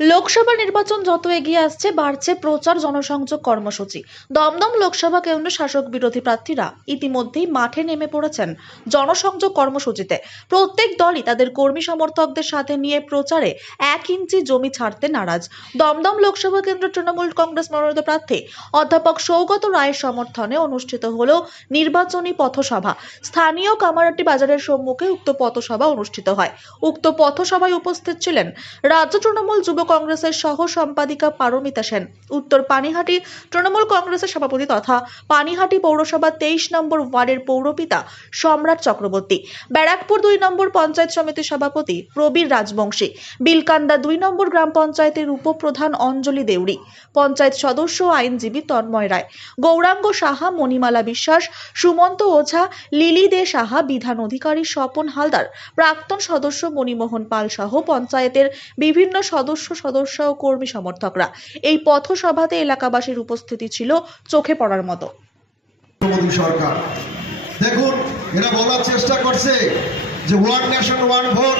লোকসভা নির্বাচন যত এগিয়ে আসছে বাড়ছে প্রচার জনসংযোগ কর্মসূচি। দমদম লোকসভা কেন্দ্রে শাসক বিরোধী প্রার্থীরা ইতিমধ্যেই মাঠে নেমে পড়েছেন জনসংযোগ কর্মসূচিতে। প্রত্যেক দলই তাদের কর্মী সমর্থকদের সাথে নিয়ে প্রচারে 1 ইঞ্চি জমি ছাড়তে নারাজ। দমদম লোকসভা কেন্দ্রের তৃণমূল কংগ্রেস মনোনীত প্রার্থী অধ্যাপক সৌগত রায়ের সমর্থনে অনুষ্ঠিত হল নির্বাচনী পথসভা। স্থানীয় কামারহাটি বাজারের সম্মুখে উক্ত পথসভা অনুষ্ঠিত হয়। উক্ত পথসভায় উপস্থিত ছিলেন রাজ্য তৃণমূল যুব কংগ্রেসের সহ সম্পাদিকা পারমিতা সেন, উত্তর পানিহাটি তৃণমূল কংগ্রেসের সভাপতি তথা পানিহাটি পৌরসভা 23 নম্বর ওয়ার্ডের পৌরপিতা সম্রাট চক্রবর্তী, ব্যারাকপুর 2 নম্বর পঞ্চায়েত সমিতির সভাপতি প্রবীর রাজবংশী, বিলকান্দা 2 নম্বর গ্রাম পঞ্চায়েতের উপপ্রধান অঞ্জলি দেউরি, পঞ্চায়েত সদস্য আইনজীবী তন্ময় রায়, গৌরাঙ্গ সাহা, মণিমালা বিশ্বাস, সুমন্ত ওঝা, লিলি দে সাহা, বিধান অধিকারী স্বপন হালদার, প্রাক্তন সদস্য মণিমোহন পাল সহ পঞ্চায়েতের বিভিন্ন সদস্য ও কর্মী সমর্থকরা। এই পথসভাতে এলাকাবাসীর উপস্থিতি ছিল চোখে পড়ার মতো। মোদী সরকার দেখুন, এরা বলার চেষ্টা করছে যে ওয়ান নেশন ওয়ান ভোট,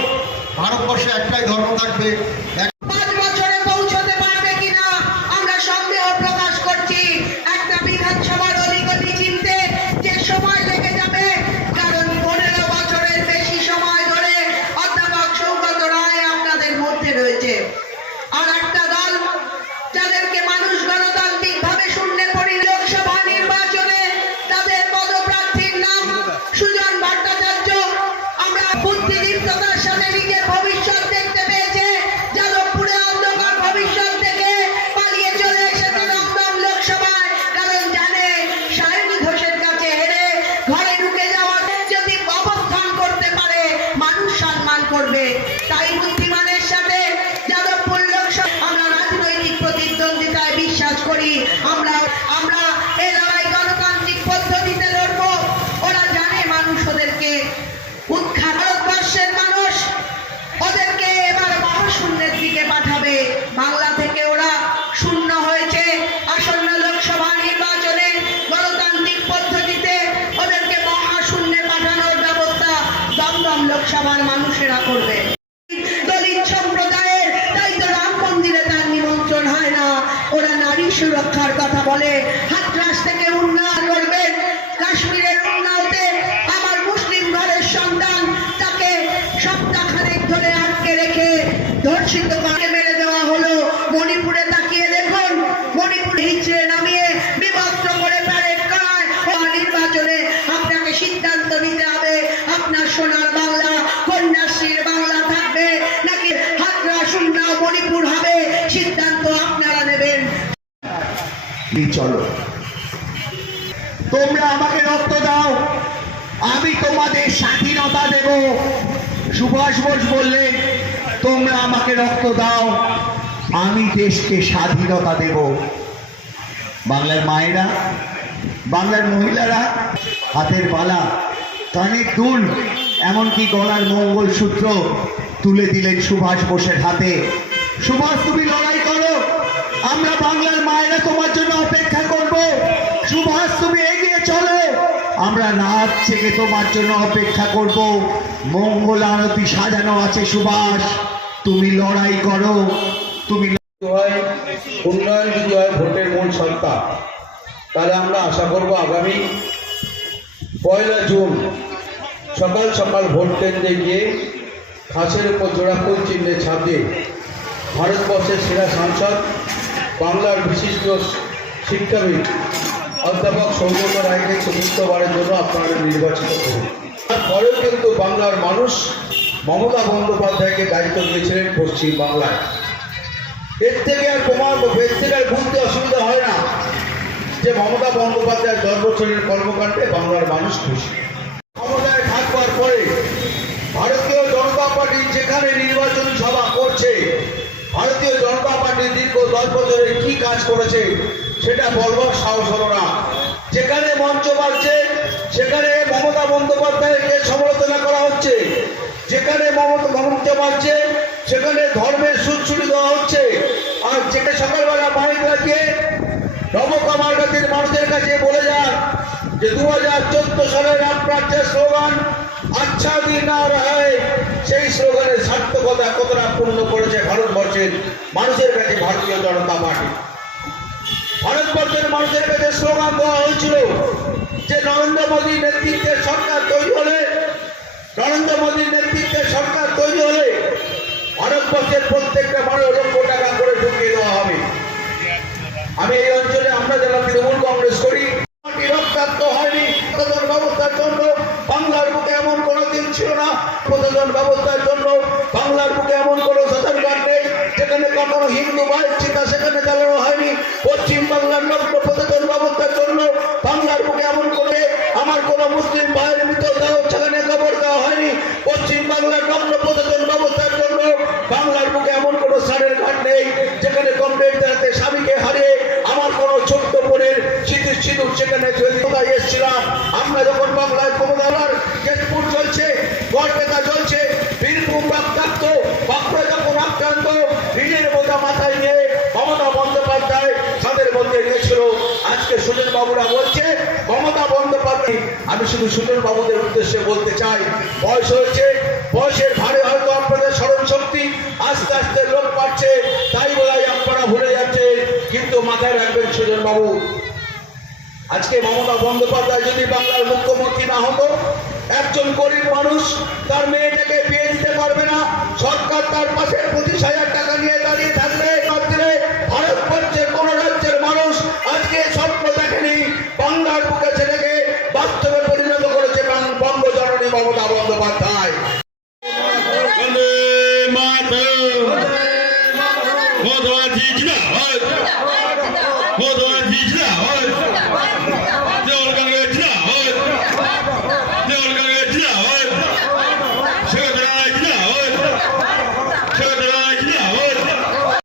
ভারতবর্ষে একটাই ধর্ম থাকবে। 5 বছরে পৌঁছতে পারবে কিনা আমরা সন্দেহ প্রকাশ করছি। একটা বিধানসভার অধিগতি চিনতে যে সময় লেগে যাবে, কারণ 15 বছরের বেশি সময় ধরে অধ্যাপক সৌগত রায় আপনাদের মধ্যে রয়েছে। আর একটা দল যাদেরকে মানুষ গণতান্ত্রিকভাবে শূন্যে পড়ি লোকসভা নির্বাচনে তাদের পদপ্রার্থীর নাম সুজন ভট্টাচার্য। আমরা বুদ্ধিদীপ্ততার সাথে নিজের ভবিষ্যৎ দেখতে পেয়েছে, যাদবপুরে অন্ধকার ভবিষ্যৎ থেকে পালিয়ে চলে এসেছে দমদম লোকসভায়, কারণ জানে সায়নী ঘোষের কাছে হেরে ঘরে ঢুকে যাওয়ার যদি অবস্থান করতে পারে মানুষ সম্মান করবে। তাই বুদ্ধিমানের সাথে যাদবপুর লোকসভা আমরা রাজনৈতিক প্রতিদ্বন্দ্বিতায় বিশ্বাস করি। আমরা এই লড়াই গণতান্ত্রিক পদ্ধতিতে লড়বো। ওরা জানে মানুষ ওদেরকে ভারতবর্ষের মানুষ ওদেরকে এবার মহাশূন্যের দিকে পাঠাবে। বাংলা থেকে ওরা শূন্য হয়েছে। আসন্ন লোকসভা নির্বাচনে গণতান্ত্রিক পদ্ধতিতে ওদেরকে মহাশূন্যে পাঠানোর ব্যবস্থা দমদম লোকসভার মানুষেরা করবে। দলিত সম্প্রদায়ের তাই তো রাম মন্দিরে তার নিমন্ত্রণ হয় না। ওরা নারী সুরক্ষার কথা বলে, হাতরাস থেকে উন্নয়ন করবেন। কাশ্মীরের উন্নয়নে আমার মুসলিম ঘরের সন্তান তাকে সপ্তাহখানেক ধরে আটকে রেখে ধর্ষিত করে মেরে দেওয়া হলো। মণিপুরে তাকিয়ে দেখুন, মণিপুরে হিচড়ে নামিয়ে বিভক্ত করে প্যারেড করায়। নির্বাচনে আপনাকে সিদ্ধান্ত নিতে হবে, আপনার সোনার বাংলা কন্যাশ্রীর বাংলা থাকবে নাকি হাতরাস উন্নয়ন মণিপুর হবে, সিদ্ধান্ত আপনারা নেবেন। চলো, তোমরা আমাকে রক্ত দাও, আমি তোমাদের স্বাধীনতা দেব। সুভাষ বোস বললেন, তোমরা আমাকে রক্ত দাও, আমি দেশকে স্বাধীনতা দেব। বাংলার মায়েরা, বাংলার মহিলারা হাতের বালা, কানের দুল, এমনকি গলার মঙ্গলসূত্র তুলে দিলেন সুভাষ বোসের হাতে। সুভাষ, তুমি লড়াই করো, আমরা বাংলার মায়েরা তোমার জন্য অপেক্ষা করব। সুভাষ, তুমি এগিয়ে চলো, আমরা রাত থেকে তোমার জন্য অপেক্ষা করব। মঙ্গল আরতি সাজানো আছে সুভাষ, তুমি লড়াই করো। তুমি উন্নয়ন যদি হয় ভোটের মূল সত্তা, তাহলে আমরা আশা করব আগামী 1 জুন সকাল সকাল ভোট কেন্দ্রে গিয়ে খাসের উপর জোড়া ফুল চিহ্নে ছাপ দিয়ে ভারতবর্ষের সেরা সাংসদ, বাংলার বিশিষ্ট শিক্ষাবিদ অধ্যাপক সৌগত রায়কে চতুর্থবারের জন্য আপনারা নির্বাচিত করুন। তারপরেও কিন্তু বাংলার মানুষ মমতা বন্দ্যোপাধ্যায়কে দায়িত্ব দিয়েছিলেন পশ্চিম বাংলায়। এর থেকে আর বুঝতে অসুবিধা হয় না যে মমতা বন্দ্যোপাধ্যায়ের 10 বছরের কর্মকাণ্ডে বাংলার মানুষ খুশি। ক্ষমতায় থাকবার পরে ভারতীয় জনতা পার্টি যেখানে নির্বাচনী সভা করছে, ভারতীয় জনতা পার্টি দীর্ঘ 10 বছরে কি কাজ করেছে সেটা বলবার সাহস হলো না। যেখানে মঞ্চ বাড়ছে সেখানে মমতা বন্দ্যোপাধ্যায়কে সমালোচনা করা হচ্ছে, যেখানে মঞ্চ বাড়ছে সেখানে ধর্মের সুচ্ছুরি দেওয়া হচ্ছে। আর যেখানে সকালবেলা মাইক লাগিয়ে নবকামারগাতির মানুষের কাছে বলে যান যে 2014 সালের আপনার যে স্লোগান আচ্ছা দিন না রহে, সেই স্লোগানের সার্থকতা কতটা পূর্ণ করেছে ভারতবর্ষের মানুষের কাছে ভারতীয় জনতা পার্টি। ভারতবর্ষের মানুষের কাছে স্লোগান দেওয়া হয়েছিল যে নরেন্দ্র মোদীর নেতৃত্বের সরকার তৈরি হলে, নরেন্দ্র মোদীর নেতৃত্বের সরকার তৈরি হলে ভারতবর্ষের প্রত্যেকটা 12 লক্ষ টাকা করে ঢুকিয়ে দেওয়া হবে। আমি এই অঞ্চলে আমরা যারা তৃণমূল কংগ্রেস করি, রক্তাক্ত হয়নি প্রশাসন ব্যবস্থার জন্য বাংলার বুকে এমন কোনো দিন ছিল না, প্রশাসন ব্যবস্থার জন্য বাংলার বুকে এমন কোনো শাসনঘাট নেই যেখানে কখনো হিন্দু ভাইয়ের চিতা সেখানে চালানো হয়নি। পশ্চিম বাংলার নগ্ন প্রশাসন ব্যবস্থার জন্য বাংলার বুকে এমন করে আমার কোনো মুসলিম ভাইয়ের মৃতদেহ সেখানে কবর দেওয়া হয়নি। পশ্চিম বাংলার নগ্ন প্রশাসন ব্যবস্থার জন্য বাংলার বুকে এমন কোনো সারের ঘাট নেই যেখানে কমরেডদের হাতে স্বামীকে হারিয়ে আমার কোনো ছোট্ট বোনের স্মৃতির সিঁদুর সেখানে কোথায় এসেছিলাম। আমরা যখন বাংলায় ক্ষমতার কেশপুর চলছে, গড়বেতা চলছে, বীরভূম রক্তাক্ত, বাঁকুড়া যখন আক্রান্ত, ঋণের বোঝা মাথায় নিয়ে মমতা বন্দ্যোপাধ্যায় তাদের মধ্যে নিয়েছিল। আজকে সুজন বাবুরা বলছে মমতা বন্দ্যোপাধ্যায়। আমি শুধু সুজন বাবুদের উদ্দেশ্যে বলতে চাই, বয়স হয়েছে, বয়সের ভারে হয়তো আপনাদের স্মরণ শক্তি আস্তে আস্তে লোপ পাচ্ছে, তাই বলাই আপনারা ভুলে যাচ্ছে। কিন্তু মাথায় রাখবেন সুজন বাবু, আজকে মমতা বন্দ্যোপাধ্যায় যদি বাংলার মুখ্যমন্ত্রী না হতো, একজন গরিব মানুষ তার মেয়েটাকে বিয়ে দিতে পারবে না, সরকার তার পাশে 25,000 টাকা নিয়ে দাঁড়িয়ে থাকবে। ভারতবর্ষের কোন রাজ্যের মানুষ আজকে স্বপ্ন দেখেনি, বাংলার বুকে ছেলেকে বাস্তবে পরিণত করেছে বঙ্গজননী মমতা বন্দ্যোপাধ্যায়। Hold on,